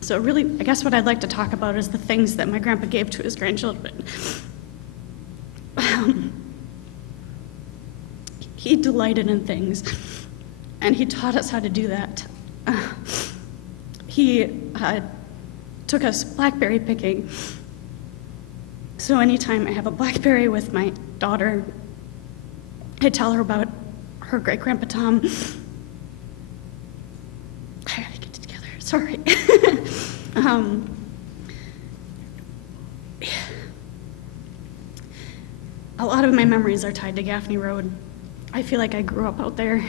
So really, I guess what I'd like to talk about is the things that my grandpa gave to his grandchildren. He delighted in things, and he taught us how to do that. He took us blackberry picking. So anytime I have a blackberry with my daughter, I tell her about her great-grandpa Tom. I gotta get it together, sorry. A lot of my memories are tied to Gaffney Road. I feel like I grew up out there.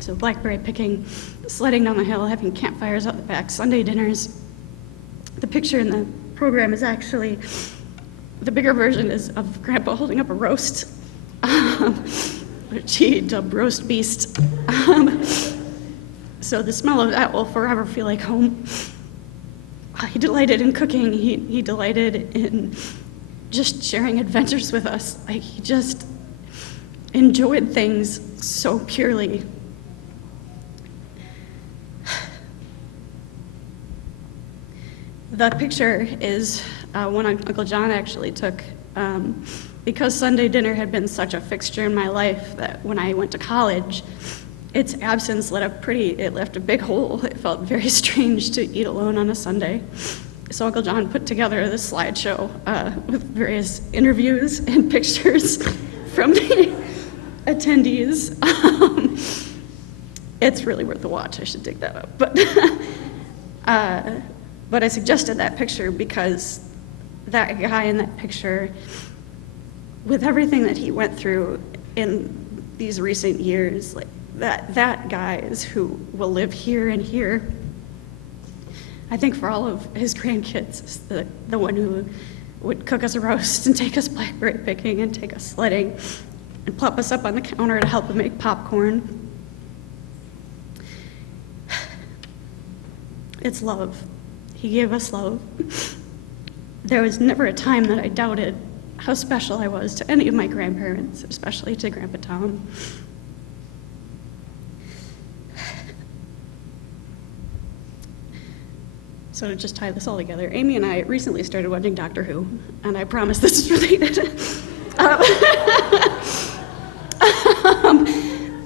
So blackberry picking, sledding down the hill, having campfires out the back, Sunday dinners. The picture in the program is actually, the bigger version is of Grandpa holding up a roast, which he dubbed roast beast. So the smell of that will forever feel like home. He delighted in cooking. He delighted in just sharing adventures with us. Like, he just enjoyed things so purely. The picture is one Uncle John actually took because Sunday dinner had been such a fixture in my life that when I went to college, its absence it left a big hole. It felt very strange to eat alone on a Sunday. So Uncle John put together this slideshow with various interviews and pictures from the attendees. It's really worth a watch. I should dig that up. But I suggested that picture because that guy in that picture, with everything that he went through in these recent years, like that guy is who will live here and here. I think for all of his grandkids, is the one who would cook us a roast and take us blackberry picking and take us sledding and plop us up on the counter to help him make popcorn. It's love. He gave us love. There was never a time that I doubted how special I was to any of my grandparents, especially to Grandpa Tom. So to just tie this all together, Amy and I recently started watching Doctor Who, and I promise this is related.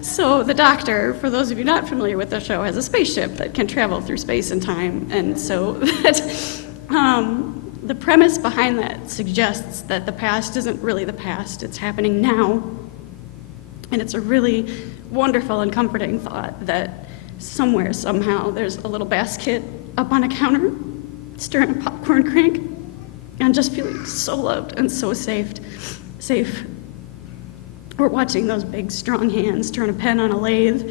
So the Doctor, for those of you not familiar with the show, has a spaceship that can travel through space and time, and so the premise behind that suggests that the past isn't really the past, it's happening now. And it's a really wonderful and comforting thought that somewhere, somehow, there's a little basket up on a counter, stirring a popcorn crank, and just feeling so loved and so safe. Or watching those big, strong hands turn a pen on a lathe,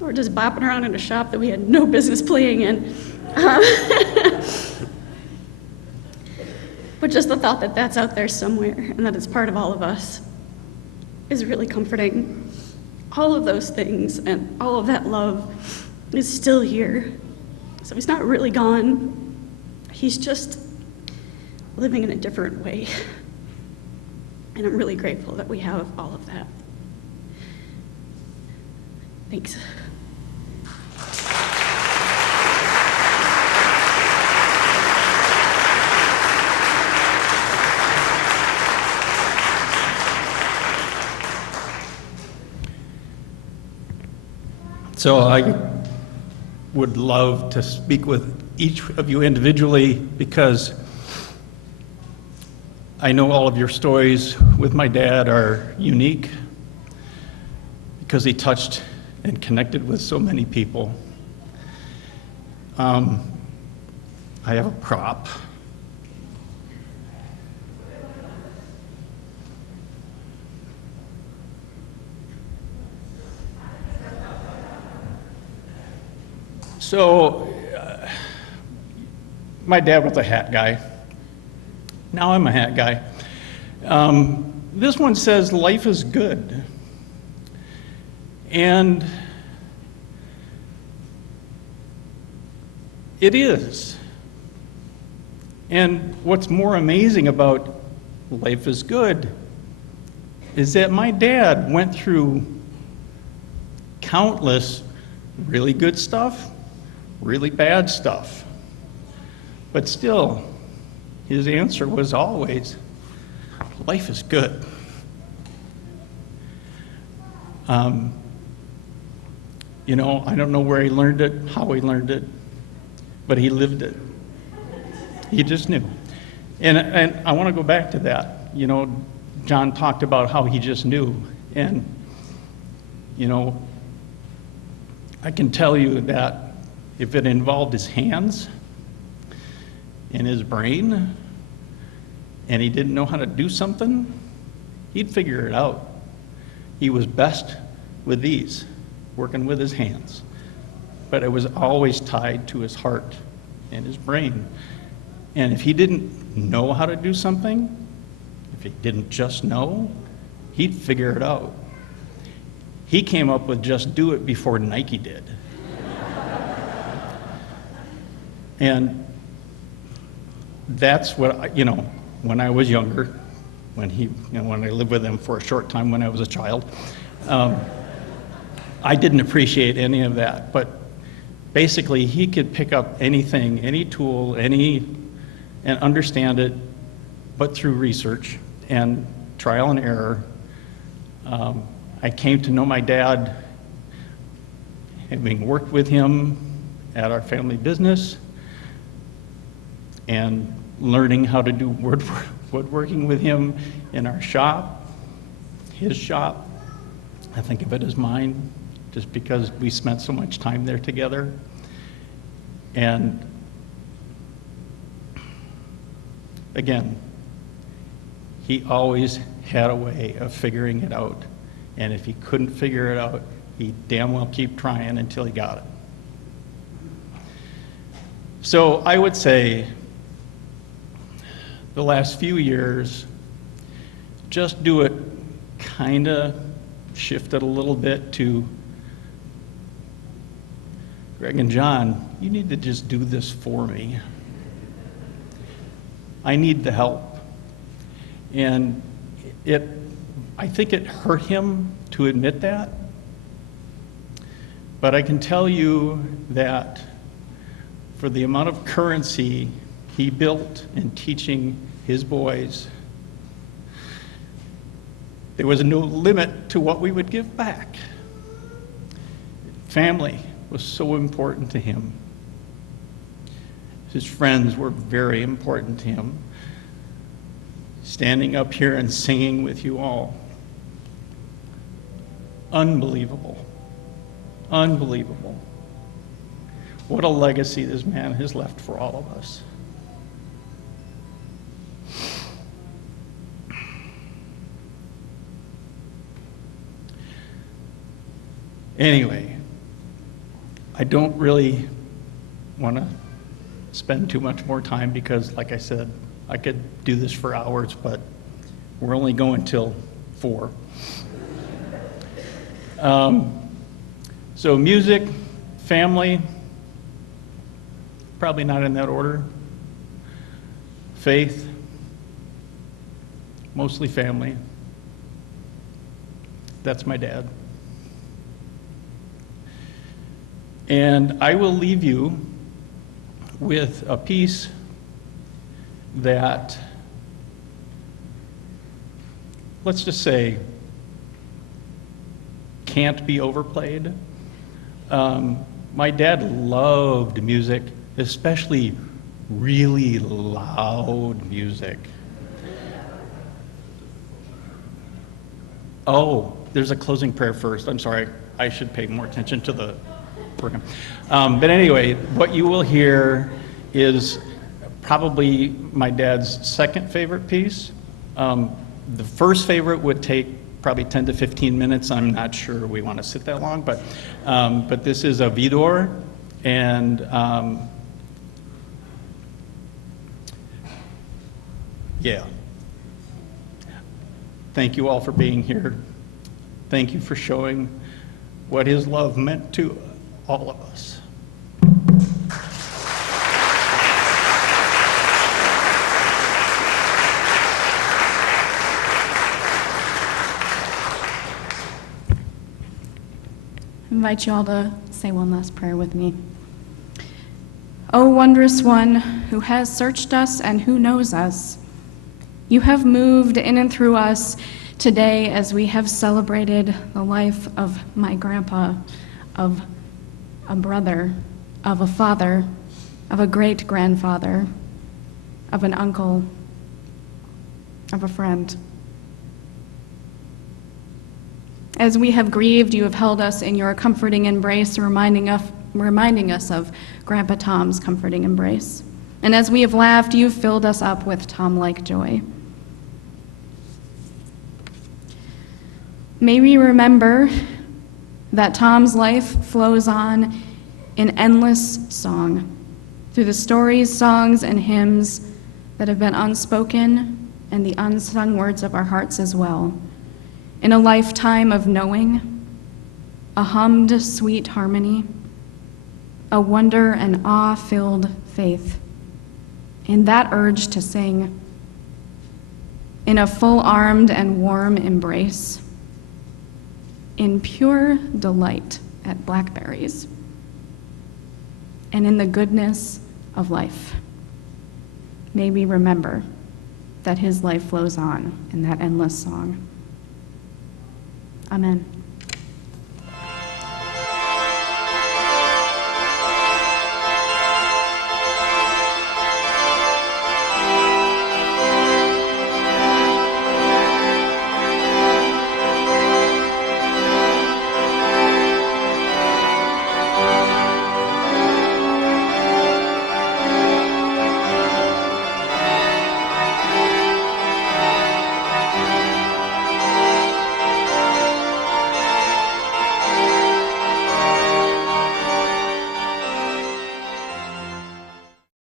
or just bopping around in a shop that we had no business playing in. But just the thought that that's out there somewhere and that it's part of all of us is really comforting. All of those things and all of that love is still here. So he's not really gone. He's just living in a different way. And I'm really grateful that we have all of that. Thanks. So I would love to speak with each of you individually because I know all of your stories with my dad are unique because he touched and connected with so many people. I have a prop. So, my dad was a hat guy. Now I'm a hat guy. This one says, life is good. And it is. And what's more amazing about life is good is that my dad went through countless really good stuff, really bad stuff. But still, his answer was always, life is good. You know, I don't know where he learned it, how he learned it, but he lived it. He just knew. And I want to go back to that. You know, John talked about how he just knew. And, you know, I can tell you that if it involved his hands and his brain, and he didn't know how to do something, he'd figure it out. He was best with these, working with his hands. But it was always tied to his heart and his brain. And if he didn't know how to do something, if he didn't just know, he'd figure it out. He came up with just do it before Nike did. And that's what, you know, when I was younger, when I lived with him for a short time when I was a child, I didn't appreciate any of that. But basically, he could pick up anything, any tool, and understand it, but through research and trial and error. I came to know my dad having worked with him at our family business and learning how to do woodworking with him in our shop, his shop. I think of it as mine, just because we spent so much time there together. And again, he always had a way of figuring it out. And if he couldn't figure it out, he'd damn well keep trying until he got it. So I would say the last few years, just do it kind of shifted a little bit to Greg and John, you need to just do this for me. I need the help. And I think it hurt him to admit that. But I can tell you that for the amount of currency he built in teaching his boys, there was no limit to what we would give back. Family was so important to him. His friends were very important to him. Standing up here and singing with you all. Unbelievable. Unbelievable. What a legacy this man has left for all of us. Anyway, I don't really want to spend too much more time because, like I said, I could do this for hours, but we're only going till 4. So music, family, probably not in that order. Faith, mostly family. That's my dad. And I will leave you with a piece that, let's just say, can't be overplayed. My dad loved music, especially really loud music. Oh, there's a closing prayer first. I'm sorry. I should pay more attention to the program. But anyway, what you will hear is probably my dad's second favorite piece. The first favorite would take probably 10 to 15 minutes. I'm not sure we want to sit that long, but this is a Vidor, and yeah. Thank you all for being here. Thank you for showing what his love meant to all of us. I invite you all to say one last prayer with me. O wondrous one who has searched us and who knows us, you have moved in and through us today as we have celebrated the life of my grandpa, of a brother, of a father, of a great-grandfather, of an uncle, of a friend. As we have grieved, you have held us in your comforting embrace, reminding us of Grandpa Tom's comforting embrace. And as we have laughed, you've filled us up with Tom-like joy. May we remember that Tom's life flows on in endless song, through the stories, songs, and hymns that have been unspoken and the unsung words of our hearts as well. In a lifetime of knowing, a hummed sweet harmony, a wonder and awe-filled faith, in that urge to sing, in a full-armed and warm embrace, in pure delight at blackberries, and in the goodness of life. May we remember that his life flows on in that endless song. Amen.